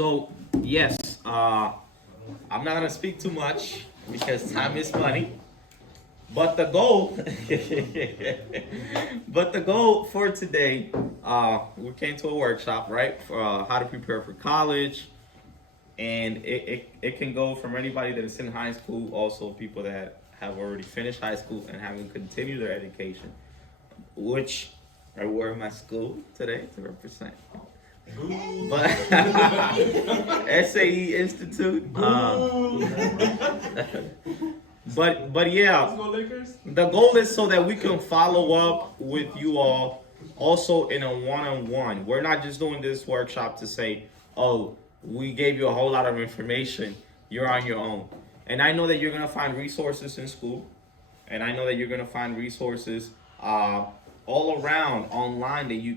So yes, I'm not gonna speak too much because time is money. But the goal, but the goal for today, we came to a workshop, right, for how to prepare for college, and it can go from anybody that is in high school, also people that have already finished high school and haven't continued their education, which I wear my school today to represent. But SAE Institute. But yeah, the goal is so that we can follow up with you all also in a one-on-one. We're not just doing this workshop to say, oh, we gave you a whole lot of information, you're on your own. And I know that you're gonna find resources in school, and I know that you're gonna find resources all around online that you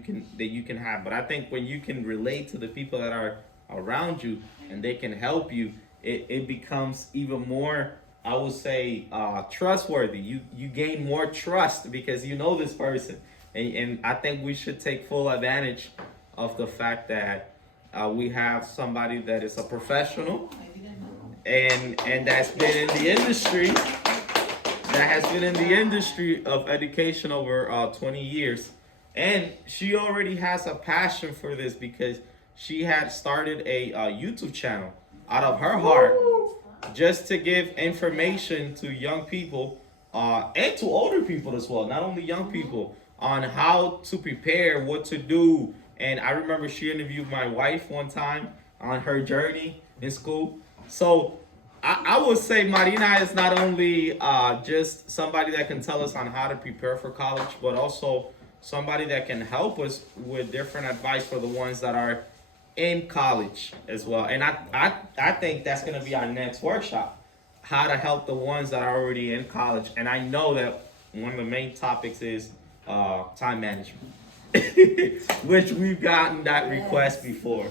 can have. But I think when you can relate to the people that are around you and they can help you, it becomes even more, I would say, trustworthy. You gain more trust because you know this person, and I think we should take full advantage of the fact that we have somebody that is a professional and that's been in the industry, that has been in the industry of education over 20 years. And she already has a passion for this because she had started a YouTube channel out of her heart just to give information to young people and to older people as well, not only young people, on how to prepare, what to do. And I remember she interviewed my wife one time on her journey in school. So I would say Marina is not only just somebody that can tell us on how to prepare for college, but also somebody that can help us with different advice for the ones that are in college as well. And I think that's going to be our next workshop, how to help the ones that are already in college. And I know that one of the main topics is time management, which we've gotten that request before.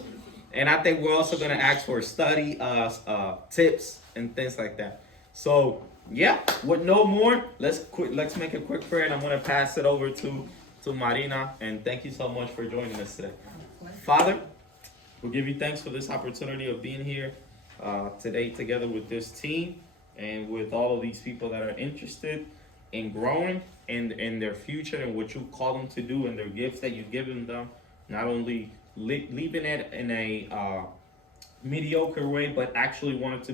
And I think we're also going to ask for study tips and things like that. So yeah, with no more, let's make a quick prayer, and I'm going to pass it over to Marina. And thank you so much for joining us today. Father, we give you thanks for this opportunity of being here today together with this team and with all of these people that are interested in growing and in their future and what you call them to do and their gifts that you've given them, not only leaving it in a mediocre way, but actually wanted to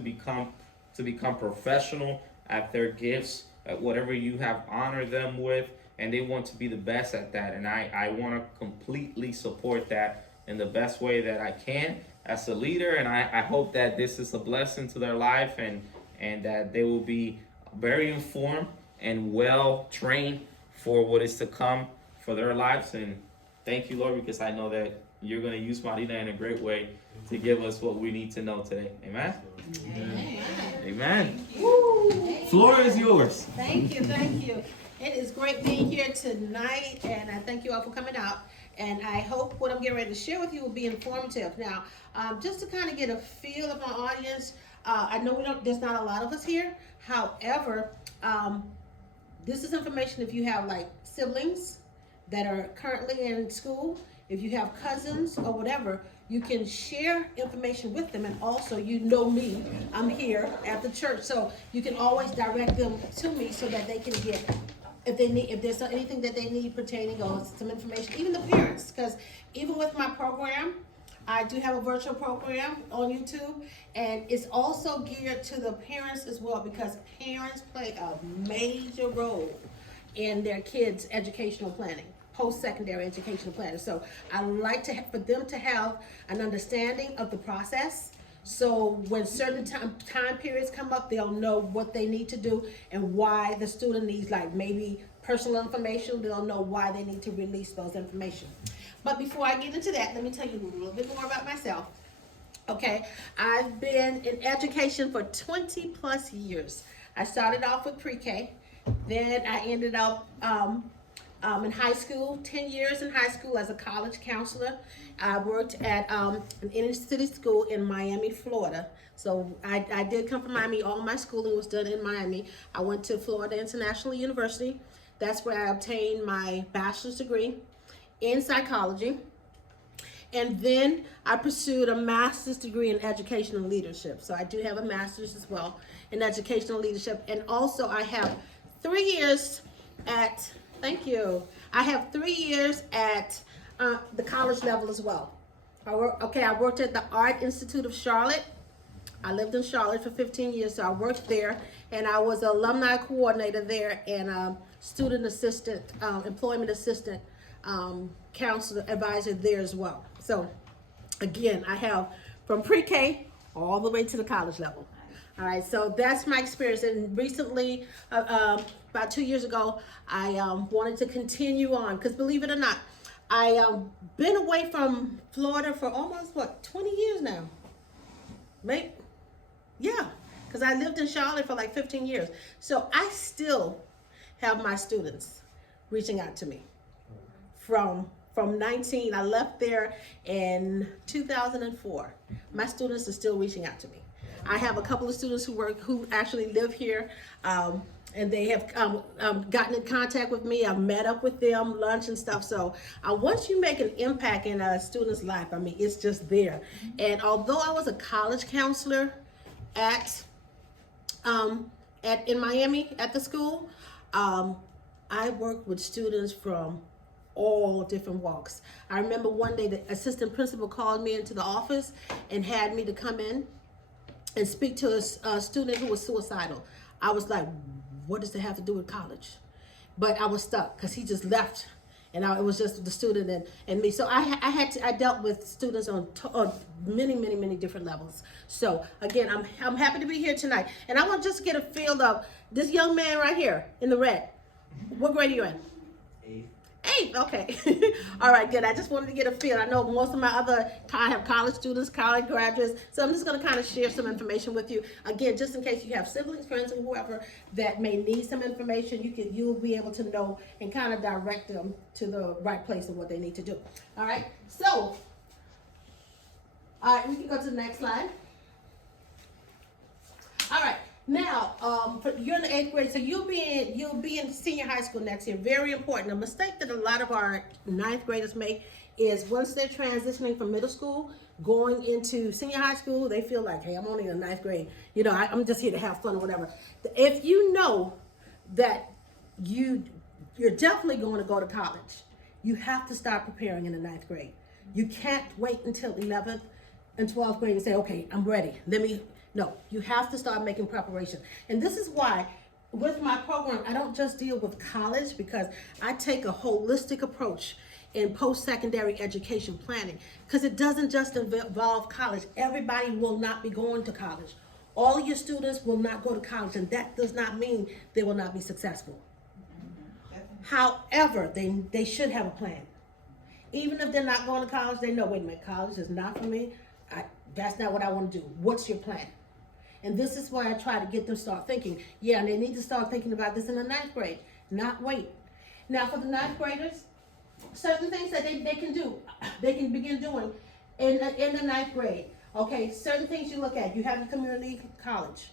become professional at their gifts, at whatever you have honored them with, and they want to be the best at that. And I want to completely support that in the best way that I can as a leader. And I hope that this is a blessing to their life, and that they will be very informed and well trained for what is to come for their lives. And thank you, Lord, because I know that you're going to use Marina in a great way to give us what we need to know today. Amen? Amen. Amen. Woo. Floor is yours. Thank you, thank you. It is great being here tonight, and I thank you all for coming out. And I hope what I'm getting ready to share with you will be informative. Now, just to kind of get a feel of my audience, I know there's not a lot of us here. However, this is information if you have like siblings that are currently in school, if you have cousins or whatever, you can share information with them. And also, you know me, I'm here at the church, so you can always direct them to me so that they can get, if there's anything that they need pertaining or some information, even the parents, because even with my program, I do have a virtual program on YouTube, and it's also geared to the parents as well, because parents play a major role in their kids' educational planning, post-secondary educational planning. So I like for them to have an understanding of the process. So when certain time periods come up, they'll know what they need to do and why the student needs, like maybe personal information. They'll know why they need to release those information. But before I get into that, let me tell you a little bit more about myself. Okay, I've been in education for 20 plus years. I started off with pre-K, then I ended up in high school, 10 years in high school as a college counselor. I worked at an inner city school in Miami, Florida. So I did come from Miami. All my schooling was done in Miami. I went to Florida International University. That's where I obtained my bachelor's degree in psychology. And then I pursued a master's degree in educational leadership. So I do have a master's as well in educational leadership. And also I have 3 years at, thank you, I have 3 years at the college level as well. I worked at the Art Institute of Charlotte. I lived in Charlotte for 15 years, so I worked there, and I was an alumni coordinator there and student assistant, employment assistant, counselor advisor there as well. So again, I have from pre-K all the way to the college level. All right, so that's my experience. And recently, about 2 years ago, I wanted to continue on because, believe it or not, I been away from Florida for almost 20 years now. Right? Yeah, because I lived in Charlotte for like 15 years. So I still have my students reaching out to me from 19. I left there in 2004. My students are still reaching out to me. I have a couple of students who actually live here, and they have gotten in contact with me. I've met up with them, lunch and stuff. So once you make an impact in a student's life, I mean, it's just there. And although I was a college counselor in Miami at the school, I worked with students from all different walks. I remember one day the assistant principal called me into the office and had me to come in and speak to a student who was suicidal. I was like, what does that have to do with college? But I was stuck because he just left, and it was just the student and me. So I dealt with students on many different levels. So again, I'm happy to be here tonight, and I want to just get a feel of this young man right here in the red. What grade are you in? Eighth, okay. All right, good. I just wanted to get a feel. I know most of I have college students, college graduates, so I'm just going to kind of share some information with you. Again, just in case you have siblings, friends, or whoever that may need some information, you'll be able to know and kind of direct them to the right place and what they need to do. All right, so, all right, we can go to the next slide. All right. Now, you're in the 8th grade, so you'll be in senior high school next year. Very important. A mistake that a lot of our 9th graders make is once they're transitioning from middle school, going into senior high school, they feel like, hey, I'm only in the 9th grade. You know, I'm just here to have fun or whatever. If you know that you're definitely going to go to college, you have to start preparing in the 9th grade. You can't wait until 11th and 12th grade and say, okay, I'm ready. No, you have to start making preparation. And this is why with my program, I don't just deal with college, because I take a holistic approach in post-secondary education planning, because it doesn't just involve college. Everybody will not be going to college. All your students will not go to college, and that does not mean they will not be successful. However, they should have a plan. Even if they're not going to college, they know, wait a minute, college is not for me. That's not what I want to do. What's your plan? And this is why I try to get them to start thinking. Yeah, and they need to start thinking about this in the 9th grade, not wait. Now, for the 9th graders, certain things that they can do, they can begin doing in the 9th grade. Okay, certain things you look at. You have your community college.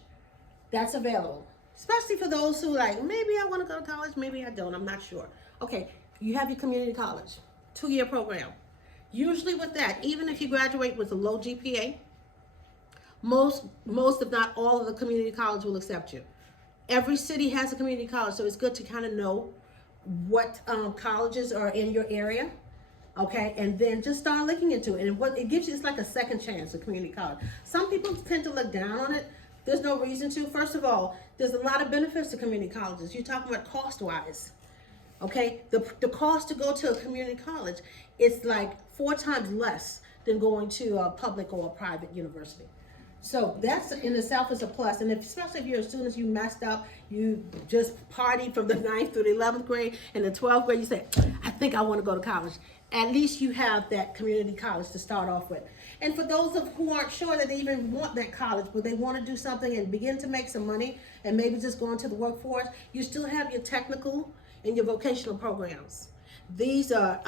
That's available. Especially for those who like, maybe I want to go to college, maybe I don't, I'm not sure. Okay, you have your community college, 2-year program. Usually with that, even if you graduate with a low GPA, most if not all of the community college will accept you. Every city has a community college, so it's good to kind of know what colleges are in your area, okay? And then just start looking into it. And what it gives you is like a second chance at community college. Some people tend to look down on it. There's no reason to. First of all, there's a lot of benefits to community colleges. You're talking about cost-wise, okay? The cost to go to a community college is like 4 times less than going to a public or a private university. So that's in itself is a plus. And especially if you're a student, you messed up, you just partied from the 9th through the 11th grade, and the 12th grade, you say, I think I want to go to college. At least you have that community college to start off with. And for those who aren't sure that they even want that college, but they want to do something and begin to make some money and maybe just go into the workforce, you still have your technical and your vocational programs. These are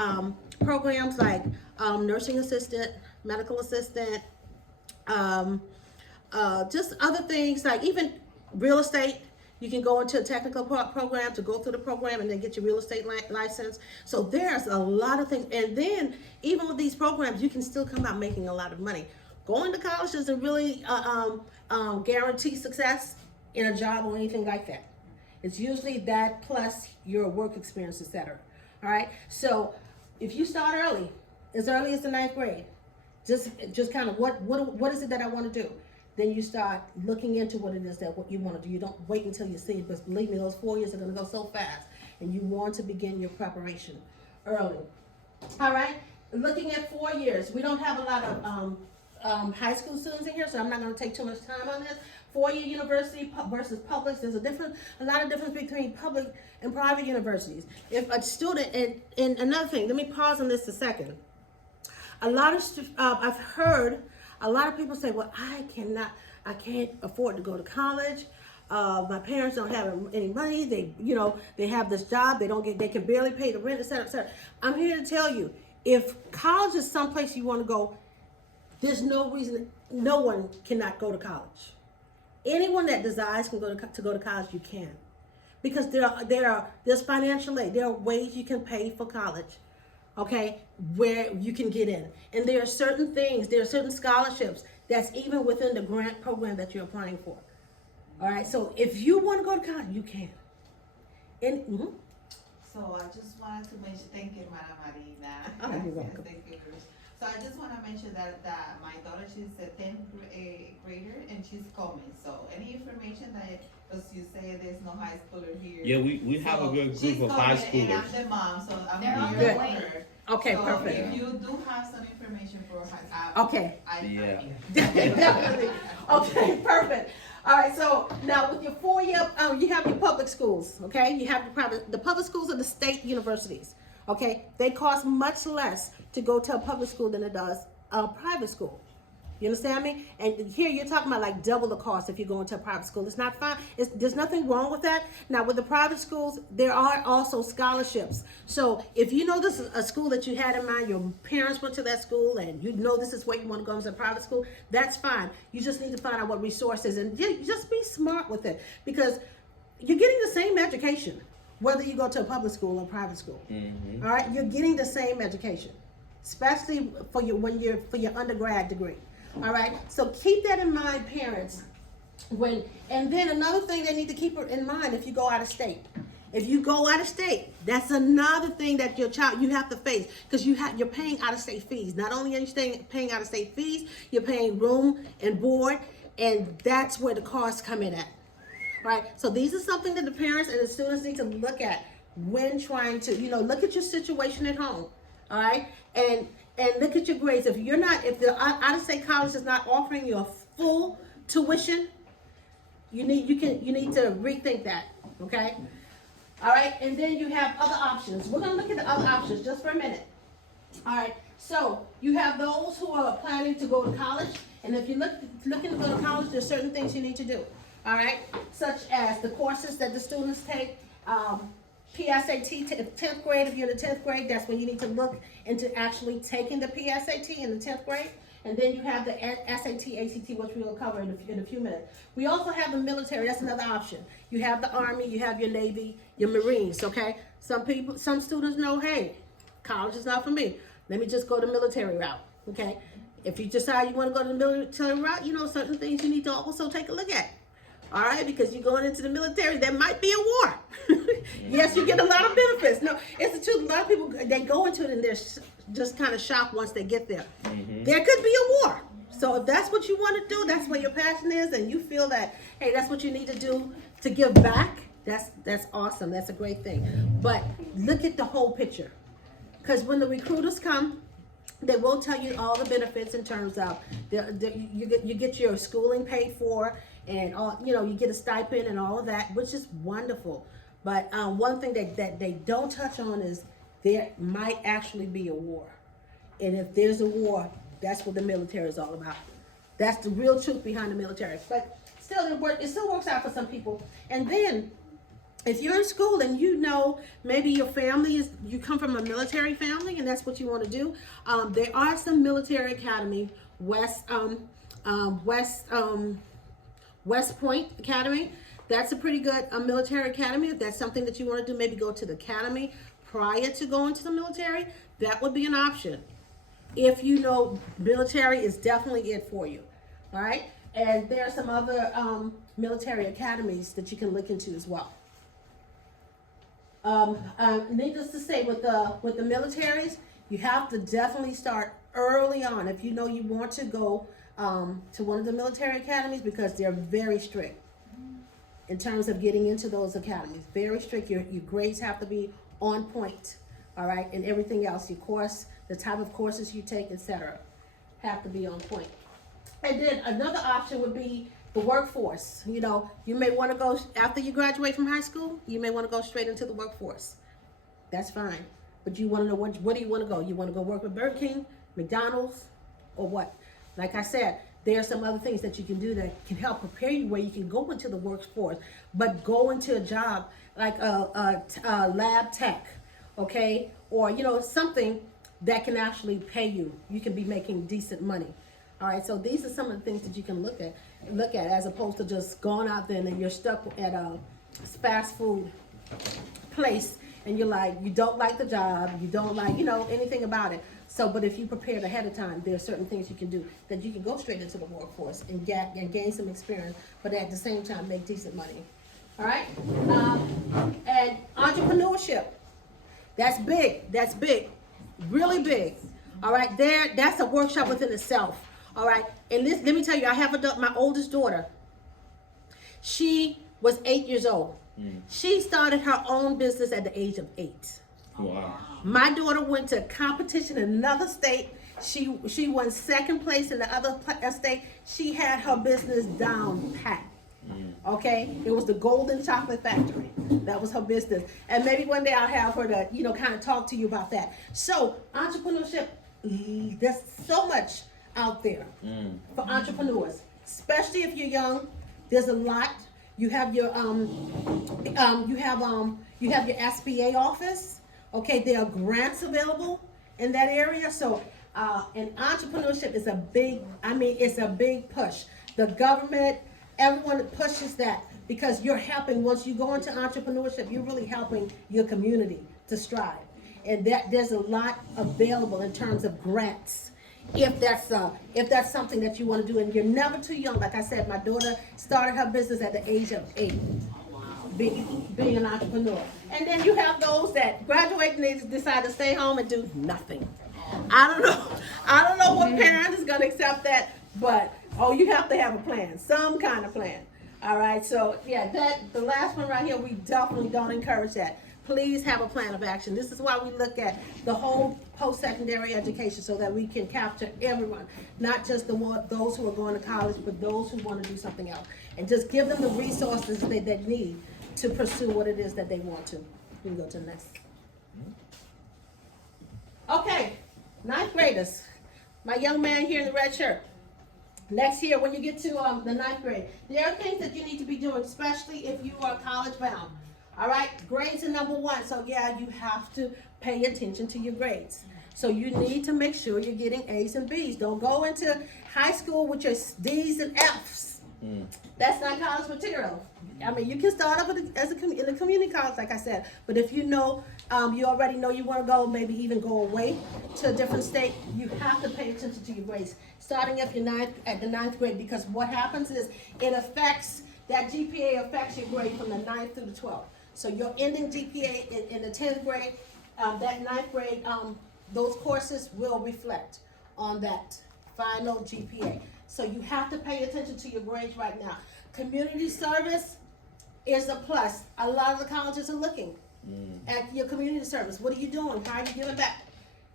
programs like nursing assistant, medical assistant, just other things like even real estate. You can go into a technical program to go through the program and then get your real estate license. So there's a lot of things. And then even with these programs, you can still come out making a lot of money. Going to college doesn't really guarantee success in a job or anything like that. It's usually that plus your work experience, etc. All right. So if you start early as the 9th grade, just kind of what is it that I want to do? Then you start looking into what it is that what you want to do. You don't wait until you see it, because believe me, those 4 years are going to go so fast, and you want to begin your preparation early. All right. Looking at 4 years, we don't have a lot of high school students in here, so I'm not going to take too much time on this. 4-year university versus public. There's a lot of difference between public and private universities. If a student, and another thing, let me pause on this a second. I've heard a lot of people say, well, I can't afford to go to college. My parents don't have any money. They have this job. They can barely pay the rent, etc., etc. I'm here to tell you, if college is someplace you want to go, there's no reason no one cannot go to college. Anyone that desires can go to college. You can, because there's financial aid. There are ways you can pay for college. Okay, where you can get in. And there are certain things, there are certain scholarships that's even within the grant program that you're applying for. All right, so if you want to go to college, you can. So I just wanted to mention, thank you, Madam Marina. Oh, you're welcome. Thank you. So I just want to mention that my daughter, she's a 10th grader, and she's coming. So any information that, because you say there's no high schooler here. Yeah, we have a good group of high schoolers. And I'm the mom, so I'm They're on here the for way. her. Okay, so perfect. If you do have some information for her, Okay. Yeah. Definitely. Okay, perfect. All right, so now with your 4-year, you have your public schools, okay? You have the public schools are the state universities, okay? They cost much less to go to a public school than it does a private school. You understand me? And here you're talking about like double the cost if you go into a private school. It's not fine. There's nothing wrong with that. Now with the private schools, there are also scholarships. So if you know this is a school that you had in mind, your parents went to that school, and you know this is where you want to go into a private school, that's fine. You just need to find out what resources, and just be smart with it, because you're getting the same education whether you go to a public school or private school. Mm-hmm. All right, you're getting the same education, especially for your undergrad degree. All right, so keep that in mind, parents. And then another thing they need to keep in mind if you go out of state. If you go out of state, that's another thing that you have to face, because you're paying out of state fees. Not only are you paying out of state fees, you're paying room and board, and that's where the costs come in at. All right, so these are something that the parents and the students need to look at when trying to, look at your situation at home. All right, and look at your grades. If the out-of-state college is not offering you a full tuition, you need to rethink that. Okay. All right, and then you have other options. We're gonna look at the other options just for a minute. All right. So you have those who are planning to go to college, and if you're looking to go to college, there's certain things you need to do. All right, such as the courses that the students take. PSAT, 10th grade, if you're in the 10th grade, that's when you need to look into actually taking the PSAT in the 10th grade. And then you have the SAT, ACT, which we will cover in a few minutes. We also have the military, that's another option. You have the Army, you have your Navy, your Marines, okay? Some students know, hey, college is not for me. Let me just go the military route, okay? If you decide you want to go to the military route, certain things you need to also take a look at. All right, because you're going into the military, there might be a war. Yes, you get a lot of benefits. No, it's the truth. A lot of people, they go into it and they're just kind of shocked once they get there. Mm-hmm. There could be a war. So if that's what you want to do, that's where your passion is, and you feel that, hey, that's what you need to do to give back, that's awesome. That's a great thing. But look at the whole picture. Because when the recruiters come, they will tell you all the benefits in terms of you get your schooling paid for, and all, you get a stipend and all of that, which is wonderful. But one thing that they don't touch on is there might actually be a war. And if there's a war, that's what the military is all about. That's the real truth behind the military. But still, it still works out for some people. And then, if you're in school and maybe your family you come from a military family and that's what you want to do, there are some military academy, West Point Academy. that's a pretty good military academy. If that's something that you want to do, maybe go to the academy prior to going to the military. That would be an option. If you know military is definitely it for you. All right? And there are some other military academies that you can look into as well. Needless to say, with the militaries, you have to definitely start early on if you know you want to go to one of the military academies, because they're very strict in terms of getting into those academies. Very strict. Your grades have to be on point, all right, and everything else, your course, the type of courses you take, etc., have to be on point. And then another option would be the workforce. You know, you may want to go after you graduate from high school. You may want to go straight into the workforce. That's fine, but you want to know where do you want to go? You want to go work with Burger King, McDonald's, or what? Like I said, there are some other things that you can do that can help prepare you where you can go into the workforce, but go into a job like a lab tech, okay, or you know, something that can actually pay you. You can be making decent money. All right, so these are some of the things that you can look at as opposed to just going out there and then you're stuck at a fast food place and you're like, you don't like the job, you don't like, you know, anything about it. So, but if you prepared ahead of time, there are certain things you can do that you can go straight into the workforce and gain some experience, but at the same time make decent money. All right, and entrepreneurship, that's big, really big. All right, that's a workshop within itself. All right, and let me tell you, I have my oldest daughter. She was 8 years old. She started her own business at the age of 8. Wow. My daughter went to competition in another state. She won second place in the other state. She had her business down pat. Okay, it was the Golden Chocolate Factory. That was her business, and maybe one day I'll have her to, you know, kind of talk to you about that. So entrepreneurship, there's so much out there for entrepreneurs, especially if you're young. There's a lot. You have your you have your SBA office. Okay, there are grants available in that area. So, and entrepreneurship is it's a big push. The government, everyone pushes that because you're helping. Once you go into entrepreneurship, you're really helping your community to strive. And that there's a lot available in terms of grants. If that's something that you want to do, and you're never too young. Like I said, my daughter started her business at the age of 8, being an entrepreneur. And then you have those that graduate and they decide to stay home and do nothing. I don't know what parent is going to accept that, but you have to have a plan, some kind of plan. All right, so yeah, the last one right here, we definitely don't encourage that. Please have a plan of action. This is why we look at the whole post-secondary education, so that we can capture everyone, not just those who are going to college, but those who want to do something else, and just give them the resources they need to pursue what it is that they want to. We can go to the next. Okay, 9th graders. My young man here in the red shirt. Next year, when you get to the 9th grade, there are things that you need to be doing, especially if you are college bound. All right, grades are number one. So yeah, you have to pay attention to your grades. So you need to make sure you're getting A's and B's. Don't go into high school with your D's and F's. That's not college material. I mean, you can start off in a community college, like I said. But if you know, you already know you want to go, maybe even go away to a different state, you have to pay attention to your grades. Starting at the 9th grade, because what happens is that GPA affects your grade from the 9th through the 12th. So your ending GPA in the 10th grade, that 9th grade, those courses will reflect on that final GPA. So you have to pay attention to your grades right now. Community service is a plus. A lot of the colleges are looking at your community service. What are you doing? How are you giving back?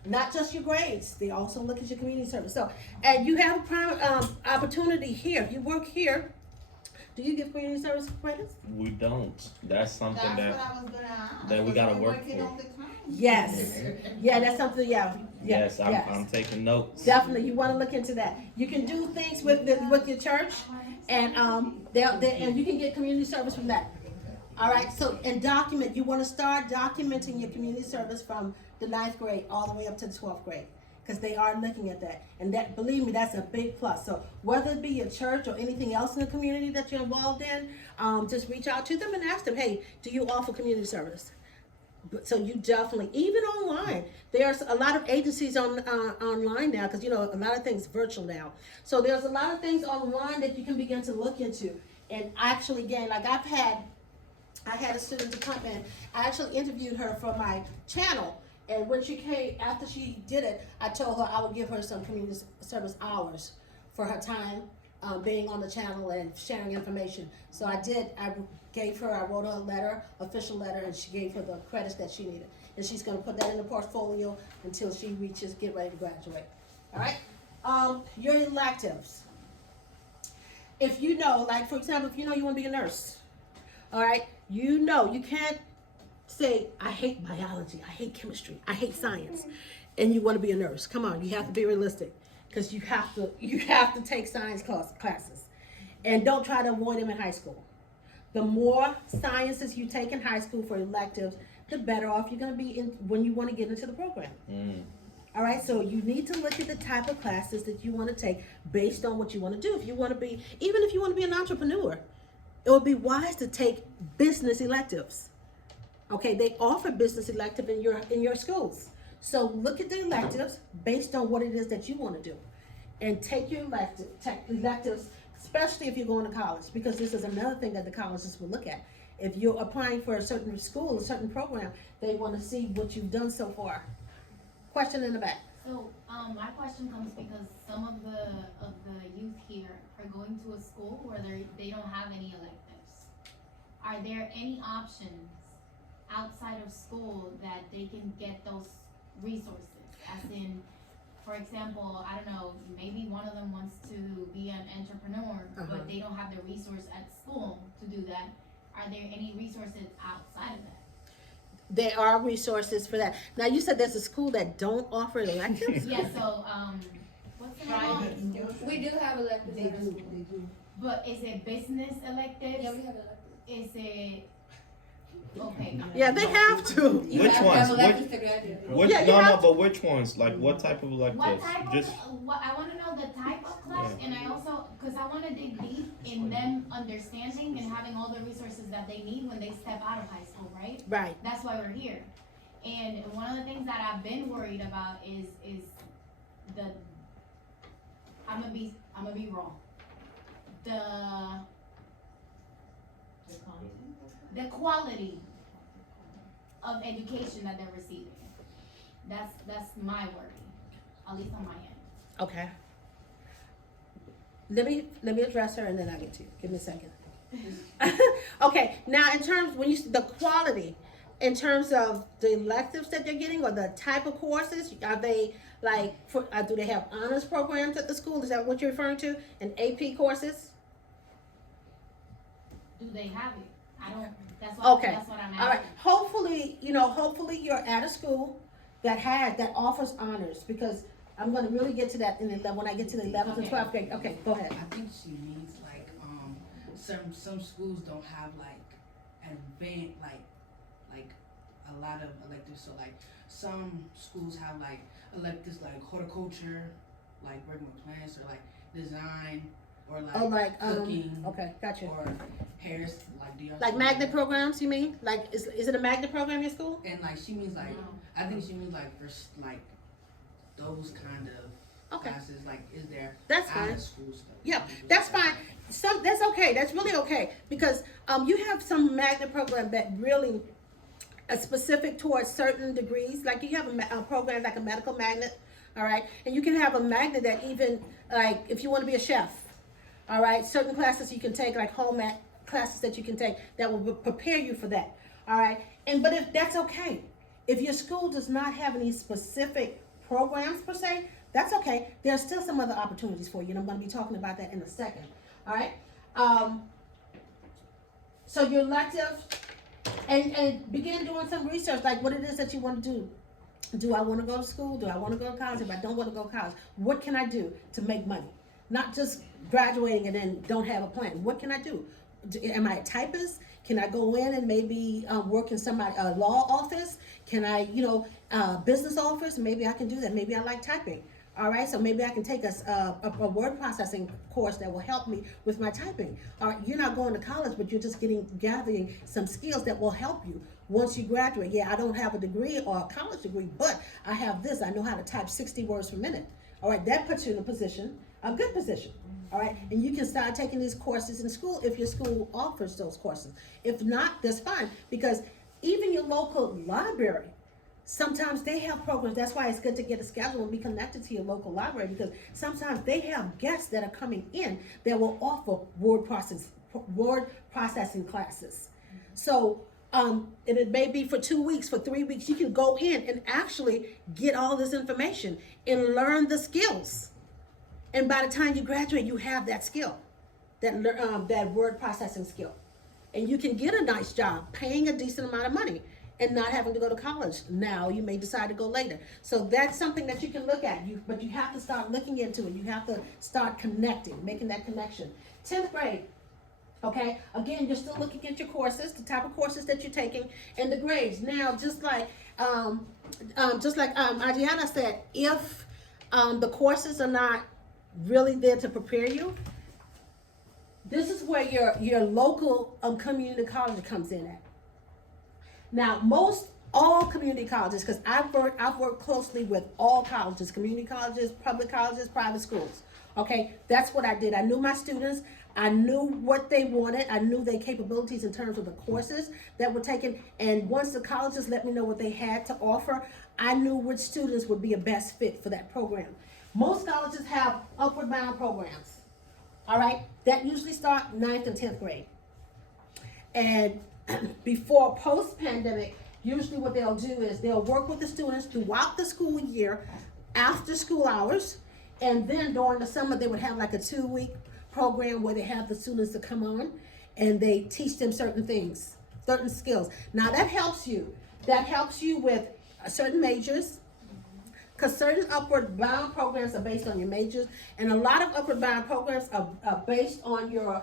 Not just your grades. They also look at your community service. So, and you have a prime opportunity here. If you work here, do you give community service credits? We don't. That's something That's what I was gonna ask. that we gotta work Working for. on the time. Yes. Yeah, that's something. Yes, I'm taking notes. Definitely, you want to look into that. You can do things with your church, and and you can get community service from that. All right. So, and document. You want to start documenting your community service from the 9th grade all the way up to the 12th grade. because they are looking at that. And that, believe me, that's a big plus. So whether it be your church or anything else in the community that you're involved in, just reach out to them and ask them, hey, do you offer community service? So you definitely, even online, there's a lot of agencies online now, because a lot of things virtual now. So there's a lot of things online that you can begin to look into. And actually, again, like I had a student to come in. I actually interviewed her for my channel. And when she came, after she did it, I told her I would give her some community service hours for her time being on the channel and sharing information. So I did. I wrote her a letter, official letter, and she gave her the credits that she needed. And she's going to put that in the portfolio until she get ready to graduate. All right? Your electives. If you know, like for example, if you know you want to be a nurse, all right, you can't say, I hate biology, I hate chemistry, I hate science, and you want to be a nurse. Come on, you have to be realistic, because you have to take science classes, and don't try to avoid them in high school. The more sciences you take in high school for electives, the better off you're going to be when you want to get into the program. All right, so you need to look at the type of classes that you want to take based on what you want to do. If you want to be, even if you want to be an entrepreneur, it would be wise to take business electives. Okay, they offer business elective in your schools. So look at the electives based on what it is that you want to do, and take your electives, especially if you're going to college, because this is another thing that the colleges will look at. If you're applying for a certain school, a certain program, they want to see what you've done so far. Question in the back. So, my question comes because some of the youth here are going to a school where they don't have any electives. Are there any options outside of school that they can get those resources? As in, for example, I don't know, maybe one of them wants to be an entrepreneur, but they don't have the resource at school to do that. Are there any resources outside of that? There are resources for that. Now, you said there's a school that don't offer electives? Yeah, so, what's the name? We do have electives. They do. But is it business electives? Yeah, we have electives. Is it, okay. Yeah, they have to. You Which have ones? to have electives to graduate. But which ones? Like what type of electives? What type of, I wanna know the type of class, and I also, cause I wanna dig deep in them understanding and having all the resources that they need when they step out of high school, right? Right. That's why we're here. And one of the things that I've been worried about is the, I'm gonna be wrong. The quality of education that they're receiving. That's my worry, at least on my end. Okay. Let me address her and then I'll get to you. Give me a second. Okay, now in terms, when the quality, in terms of the electives that they're getting or the type of courses, are they like, do they have honors programs at the school? Is that what you're referring to? And AP courses? Do they have it? I don't, that's what I'm asking. All right, hopefully you're at a school that offers honors, because I'm gonna really get to that when I get to the 11th and 12th grade. Okay, go ahead. I think she means like some schools don't have like advanced like a lot of electives. So like some schools have like electives like horticulture, like working with plants, or like design, or like cooking. Okay, gotcha. Or hair, like do Like magnet programs, you mean? Like is it a magnet program in your school? And like she means like I think she means like for like those kind of classes. Like is there That's out fine. of school stuff? Yeah, that's fine. That's okay. That's really okay, because you have some magnet program that really are specific towards certain degrees. Like you have a program like a medical magnet, all right, and you can have a magnet that even like if you want to be a chef, all right, certain classes you can take, like home ec classes that you can take that will prepare you for that, all right. But if that's okay, if your school does not have any specific programs per se, that's okay. There's still some other opportunities for you, and I'm going to be talking about that in a second. All right. So your elective, and begin doing some research, like what it is that you want to do. Do I want to go to school? Do I want to go to college? If I don't want to go to college, what can I do to make money? Not just graduating and then don't have a plan. What can I do? Am I a typist? Can I go in and maybe work in somebody a law office? Can I, business office? Maybe I can do that. Maybe I like typing. All right, so maybe I can take a word processing course that will help me with my typing. All right, you're not going to college, but you're just gathering some skills that will help you once you graduate. Yeah, I don't have a degree or a college degree, but I have this. I know how to type 60 words per minute. All right, that puts you in a position, a good position. All right, and you can start taking these courses in school if your school offers those courses. If not, that's fine, because even your local library, sometimes they have programs. That's why it's good to get a schedule and be connected to your local library, because sometimes they have guests that are coming in that will offer word processing classes. So and it may be for 2 weeks, for 3 weeks. You can go in and actually get all this information and learn the skills. And by the time you graduate, you have that skill, that word processing skill. And you can get a nice job paying a decent amount of money and not having to go to college. Now you may decide to go later. So that's something that you can look at. But you have to start looking into it. You have to start connecting, making that connection. 10th grade, okay? Again, you're still looking at your courses, the type of courses that you're taking, and the grades. Now, just like Adriana said, if the courses are not really there to prepare you, this is where your local community college comes in at. Now, all community colleges, because I've worked closely with all colleges, community colleges, public colleges, private schools. Okay, that's what I did. I knew my students. I knew what they wanted. I knew their capabilities in terms of the courses that were taken. And once the colleges let me know what they had to offer, I knew which students would be a best fit for that program. Most colleges have upward bound programs, all right, that usually start 9th and 10th grade. And before post-pandemic, usually what they'll do is they'll work with the students throughout the school year, after school hours, and then during the summer they would have like a 2-week program where they have the students to come on and they teach them certain things, certain skills. Now that helps you. That helps you with certain majors, because certain upward bound programs are based on your majors, and a lot of upward bound programs are based on your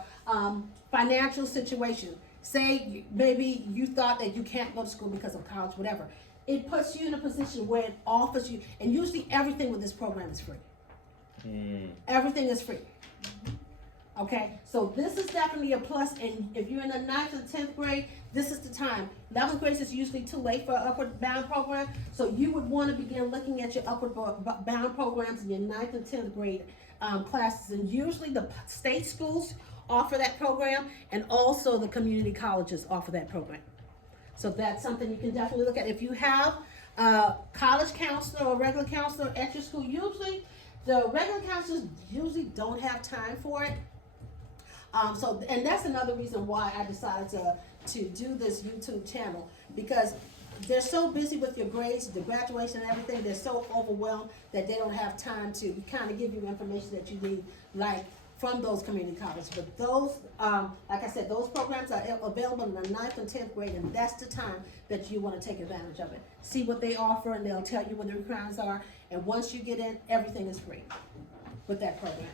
financial situation. Say maybe you thought that you can't go to school because of college, whatever. It puts you in a position where it offers you, and usually everything with this program is free. Everything is free. Okay, so this is definitely a plus, and if you're in the 9th and 10th grade, this is the time. 11th grade is usually too late for an upward bound program, so you would want to begin looking at your upward bound programs in your 9th and 10th grade classes, and usually the state schools offer that program, and also the community colleges offer that program. So that's something you can definitely look at. If you have a college counselor or regular counselor at your school, usually the regular counselors usually don't have time for it. And that's another reason why I decided to do this YouTube channel, because they're so busy with your grades, the graduation and everything, they're so overwhelmed that they don't have time to kind of give you information that you need, like from those community colleges. But those, like I said, those programs are available in the 9th and 10th grade, and that's the time that you want to take advantage of it. See what they offer, and they'll tell you what the requirements are, and once you get in, everything is free with that program.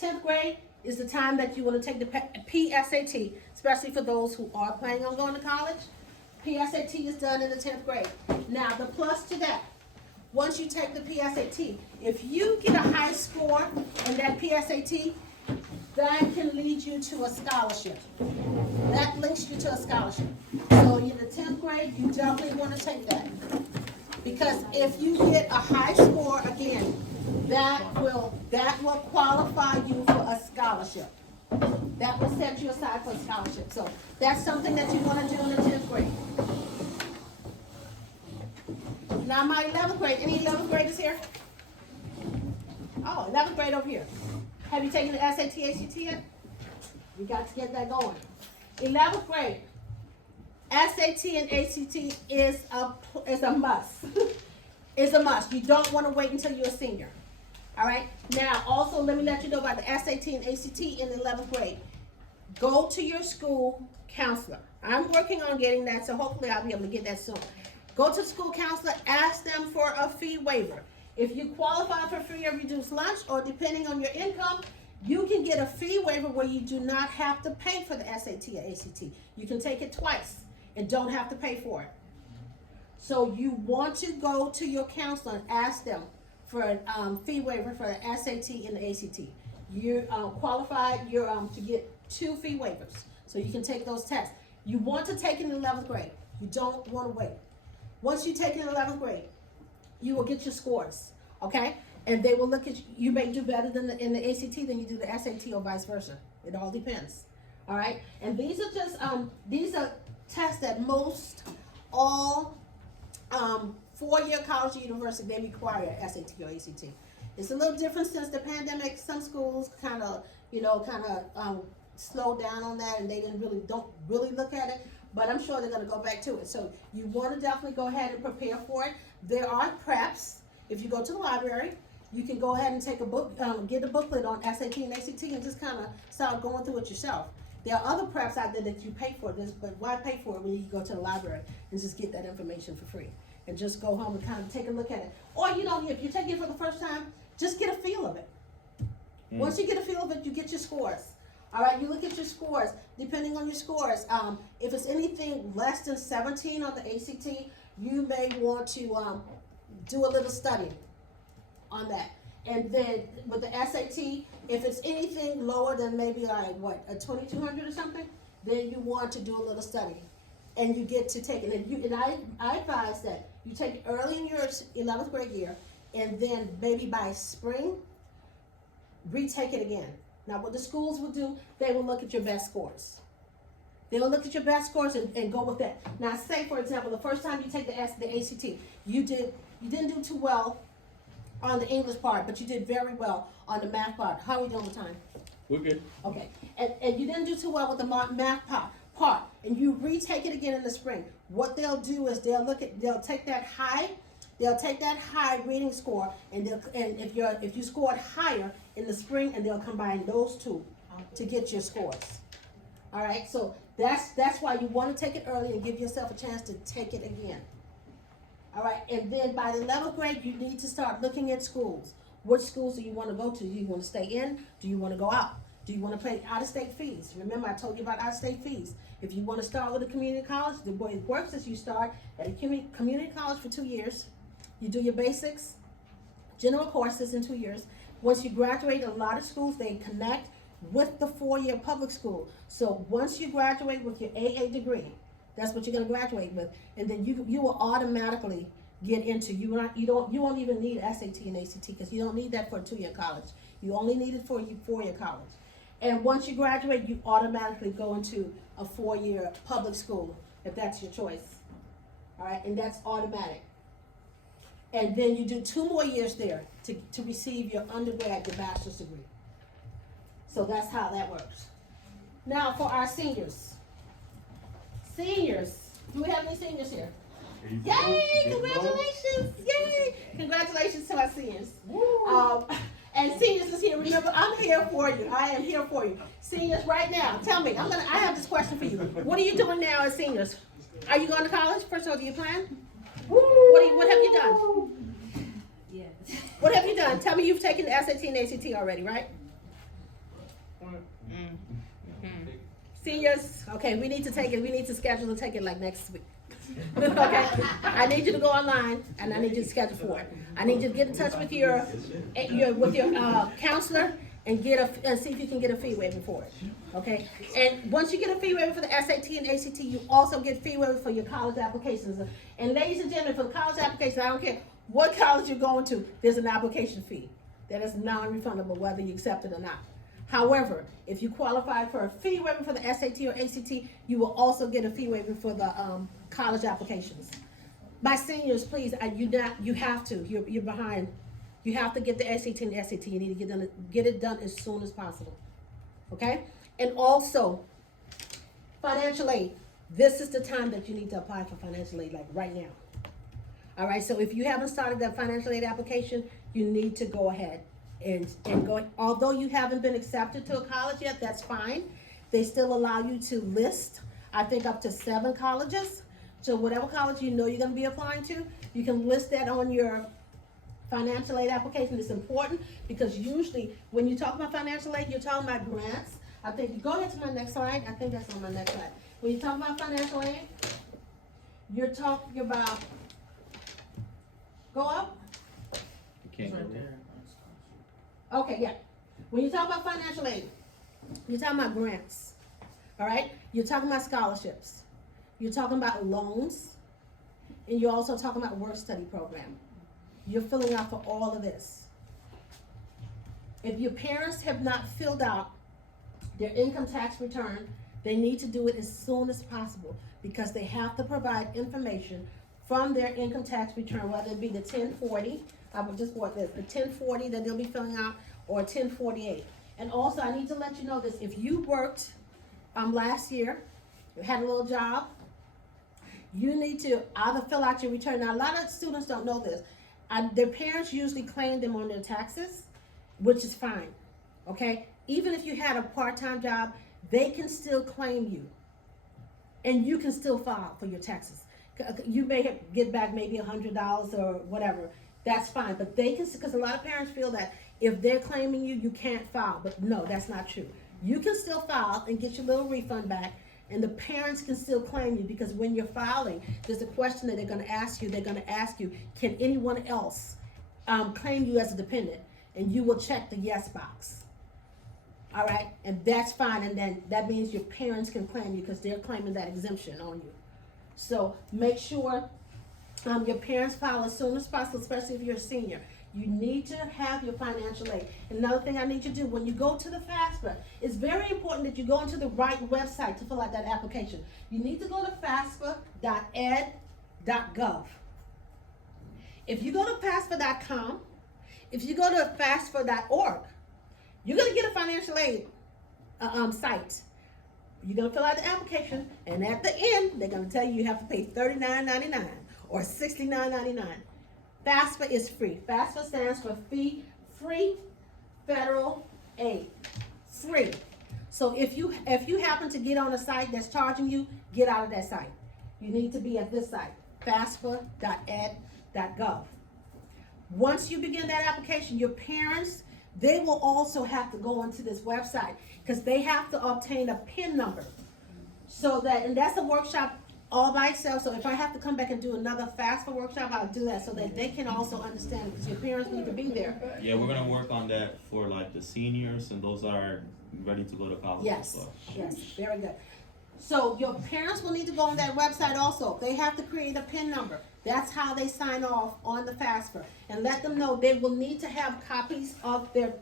10th grade is the time that you want to take the PSAT, especially for those who are planning on going to college. PSAT is done in the 10th grade. Now, the plus to that, once you take the PSAT, if you get a high score in that PSAT, that can lead you to a scholarship. That links you to a scholarship. So in the 10th grade, you definitely want to take that. Because if you get a high score, again, that will qualify you for a scholarship. That will set you aside for a scholarship. So that's something that you want to do in the 10th grade. Now my 11th grade, any 11th graders here? Oh, 11th grade over here. Have you taken the SAT, ACT yet? You got to get that going. 11th grade, SAT and ACT is a must. It's a must. You don't want to wait until you're a senior. All right. Now, also, let me let you know about the SAT and ACT in the 11th grade. Go to your school counselor. I'm working on getting that, so hopefully I'll be able to get that soon. Go to the school counselor, ask them for a fee waiver. If you qualify for free or reduced lunch, or depending on your income, You can get a fee waiver where you do not have to pay for the SAT or ACT. You can take it twice and don't have to pay for it. So you want to go to your counselor and ask them for a fee waiver for the SAT and the ACT. You're qualified to get 2 fee waivers, so you can take those tests. You want to take it in 11th grade. You don't want to wait. Once you take it in 11th grade, you will get your scores, okay? And they will look at you. You may do better in the ACT than you do the SAT or vice versa. It all depends, all right? And these are just these are tests that most all 4-year college or university, they require SAT or ACT. It's a little different since the pandemic. Some schools kind of slowed down on that, and they don't really look at it. But I'm sure they're going to go back to it. So you want to definitely go ahead and prepare for it. There are preps. If you go to the library, you can go ahead and take a book, get a booklet on SAT and ACT, and just kind of start going through it yourself. There are other preps out there that you pay for this, but why pay for it when you can go to the library and just get that information for free? And just go home and kind of take a look at it. Or, if you're taking it for the first time, just get a feel of it. Once you get a feel of it, you get your scores. All right, you look at your scores. Depending on your scores, if it's anything less than 17 on the ACT, you may want to do a little study on that. And then with the SAT, if it's anything lower than maybe a 2200 or something, then you want to do a little study. And you get to take it. And I advise that you take it early in your 11th grade year, and then maybe by spring, retake it again. Now, what the schools will do, they will look at your best scores. They will look at your best scores and go with that. Now, say, for example, the first time you take the ACT, you didn't do too well on the English part, but you did very well on the math part. How are we doing with time? We're good. Okay. And you didn't do too well with the math part, and you retake it again in the spring. What they'll do is they'll take that high reading score, and if you scored higher in the spring, and they'll combine those two to get your scores. All right, so that's why you want to take it early and give yourself a chance to take it again. All right, and then by the 11th grade, you need to start looking at schools. Which schools do you want to go to? Do you want to stay in? Do you want to go out? Do you want to pay out-of-state fees? Remember, I told you about out-of-state fees. If you want to start with a community college, the way it works is you start at a community college for 2 years. You do your basics, general courses in 2 years. Once you graduate, a lot of schools, they connect with the 4-year public school. So once you graduate with your AA degree, that's what you're going to graduate with, and then you will automatically get into, you won't even need SAT and ACT, because you don't need that for a 2-year college. You only need it for your 4-year college. And once you graduate, you automatically go into a 4-year public school, if that's your choice. All right, and that's automatic. And then you do 2 more years there to receive your undergrad, your bachelor's degree. So that's how that works. Now for our seniors. Seniors, do we have any seniors here? Yay, congratulations, yay. Congratulations to our seniors. And seniors is here, remember, I'm here for you. I am here for you. Seniors, right now, tell me, I have this question for you. What are you doing now as seniors? Are you going to college? First of all, do you plan? What have you done? Yes. What have you done? Tell me you've taken the SAT and ACT already, right? Seniors, okay, we need to take it. We need to schedule to take it like next week. Okay, I need you to go online, and I need you to schedule for it. I need you to get in touch with your counselor and see if you can get a fee waiver for it. Okay, and once you get a fee waiver for the SAT and ACT, you also get fee waiver for your college applications. And ladies and gentlemen, for the college applications, I don't care what college you're going to, there's an application fee that is non-refundable whether you accept it or not. However, if you qualify for a fee waiver for the SAT or ACT, you will also get a fee waiver for the college applications. My seniors, please, you have to. You're behind. You have to get the SAT and SAT. You need to get it done as soon as possible. Okay? And also, financial aid. This is the time that you need to apply for financial aid, like right now. All right. So if you haven't started that financial aid application, you need to go ahead. And going, although you haven't been accepted to a college yet, that's fine. They still allow you to list, I think, up to 7 colleges. So whatever college you know you're going to be applying to, you can list that on your financial aid application is important because usually when you talk about financial aid, you're talking about grants. I think, go ahead to my next slide. I think that's on my next slide. When you talk about financial aid, you're talking about, go up. You can't go there. Okay, yeah. When you talk about financial aid, you're talking about grants, all right? You're talking about scholarships. You're talking about loans, and you're also talking about work study program. You're filling out for all of this. If your parents have not filled out their income tax return, they need to do it as soon as possible because they have to provide information from their income tax return, whether it be the 1040, I just bought this, the 1040 that they'll be filling out, or 1048. And also, I need to let you know this, if you worked last year, you had a little job, you need to either fill out your return. Now, a lot of students don't know this. Their parents usually claim them on their taxes, which is fine, okay? Even if you had a part-time job, they can still claim you. And you can still file for your taxes. You may get back maybe $100 or whatever. That's fine, but they can, because a lot of parents feel that if they're claiming you, you can't file. But no, that's not true. You can still file and get your little refund back, and the parents can still claim you because when you're filing, there's a question that they're going to ask you. They're going to ask you, can anyone else claim you as a dependent? And you will check the yes box. All right, and that's fine, and then that means your parents can claim you because they're claiming that exemption on you. So make sure your parents file as soon as possible, especially if you're a senior. You need to have your financial aid. Another thing I need you to do, when you go to the FAFSA, it's very important that you go into the right website to fill out that application. You need to go to FAFSA.ed.gov. If you go to FAFSA.com, if you go to FAFSA.org, you're going to get a financial aid site. You're going to fill out the application, and at the end, they're going to tell you have to pay $39.99 or $69.99. FAFSA is free. FAFSA stands for Free Federal Aid. Free. So if you happen to get on a site that's charging you, get out of that site. You need to be at this site, FAFSA.ed.gov. Once you begin that application, your parents, they will also have to go onto this website because they have to obtain a PIN number. So that, and that's a workshop all by itself. So if I have to come back and do another FAFSA workshop, I'll do that so that they can also understand because your parents need to be there. Yeah, we're gonna work on that for like the seniors and those that are ready to go to college. Yes, So. yes, very good. So your parents will need to go on that website also. They have to create a PIN number. That's how they sign off on the FAFSA. And let them know they will need to have copies of their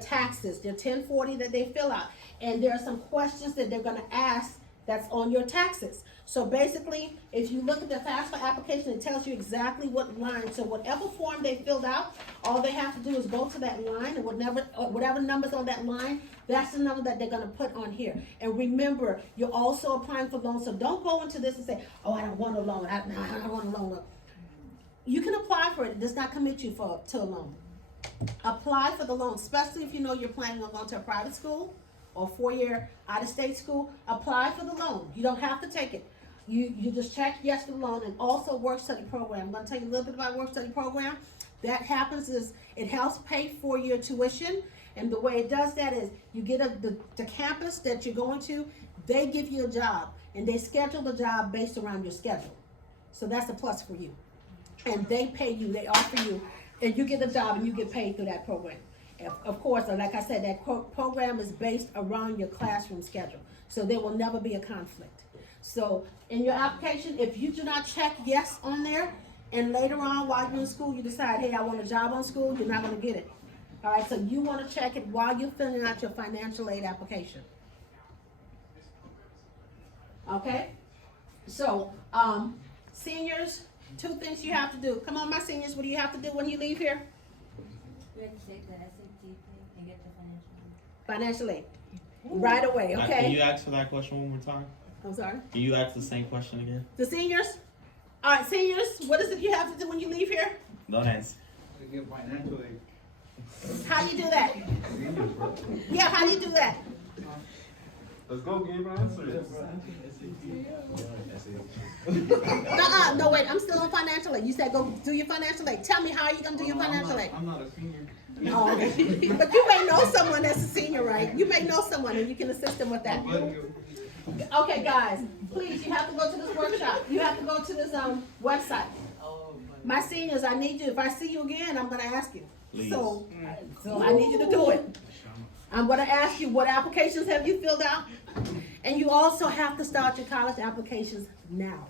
taxes, their 1040 that they fill out. And there are some questions that they're gonna ask that's on your taxes. So basically, if you look at the FAFSA application, it tells you exactly what line. So whatever form they filled out, all they have to do is go to that line, and whatever number's on that line, that's the number that they're gonna put on here. And remember, you're also applying for loans, so don't go into this and say, oh, I don't want a loan, I don't want a loan. You can apply for it, it does not commit you to a loan. Apply for the loan, especially if you know you're planning on going to a private school or 4-year out-of-state school. Apply for the loan. You don't have to take it. You just check yes to the loan, and also work study program. I'm going to tell you a little bit about work study program. That happens is it helps pay for your tuition, and the way it does that is you get the campus that you're going to, they give you a job, and they schedule the job based around your schedule. So that's a plus for you. And they pay you, they offer you, and you get the job and you get paid through that program. Of course, like I said, that program is based around your classroom schedule, so there will never be a conflict. So in your application, if you do not check yes on there, and later on while you're in school you decide, hey, I want a job on school, you're not going to get it. All right, so you want to check it while you're filling out your financial aid application. Okay? So, seniors, 2 things you have to do. Come on, my seniors, what do you have to do when you leave here? You have to take the SAT thing and get the financial aid. Financial aid. Right away, okay? Can you ask for that question one more time? I'm sorry? Can you ask the same question again? The seniors? All right, seniors, what is it you have to do when you leave here? Don't answer. To get financial aid. How do you do that? Yeah, how do you do that? Let's go, give an answer. No, wait, I'm still on financial aid. You said go do your financial aid. Tell me, how are you gonna do your financial aid? I'm not a senior. Oh, okay. But you may know someone that's a senior, right? You may know someone and you can assist them with that. Okay, guys, please, you have to go to this workshop. You have to go to this website. My seniors, I need you. If I see you again, I'm gonna ask you. Please. So I need you to do it. I'm gonna ask you, what applications have you filled out? And you also have to start your college applications now.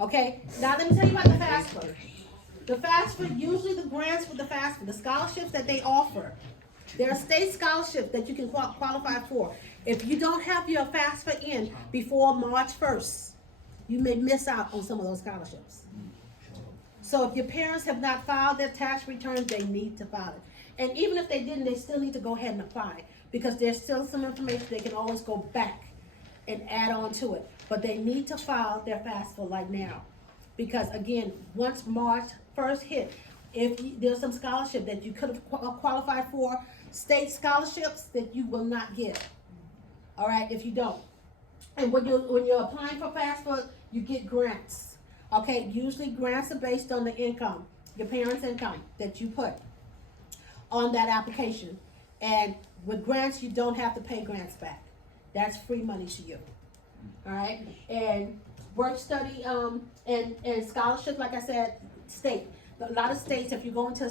Okay, now let me tell you about the FAFSA. The FAFSA, usually the grants for the FAFSA, the scholarships that they offer, there are state scholarships that you can qualify for. If you don't have your FAFSA in before March 1st, you may miss out on some of those scholarships. So if your parents have not filed their tax returns, they need to file it. And even if they didn't, they still need to go ahead and apply, because there's still some information they can always go back and add on to it. But they need to file their FAFSA like now. Because again, once March 1st hit, there's some scholarship that you could have qualified for, state scholarships that you will not get. All right, if you don't. And when you're applying for FAFSA, you get grants. Okay, usually grants are based on the income, your parents' income that you put on that application. And with grants, you don't have to pay grants back. That's free money to you. All right, and work study and scholarship, like I said, state. A lot of states, if you go into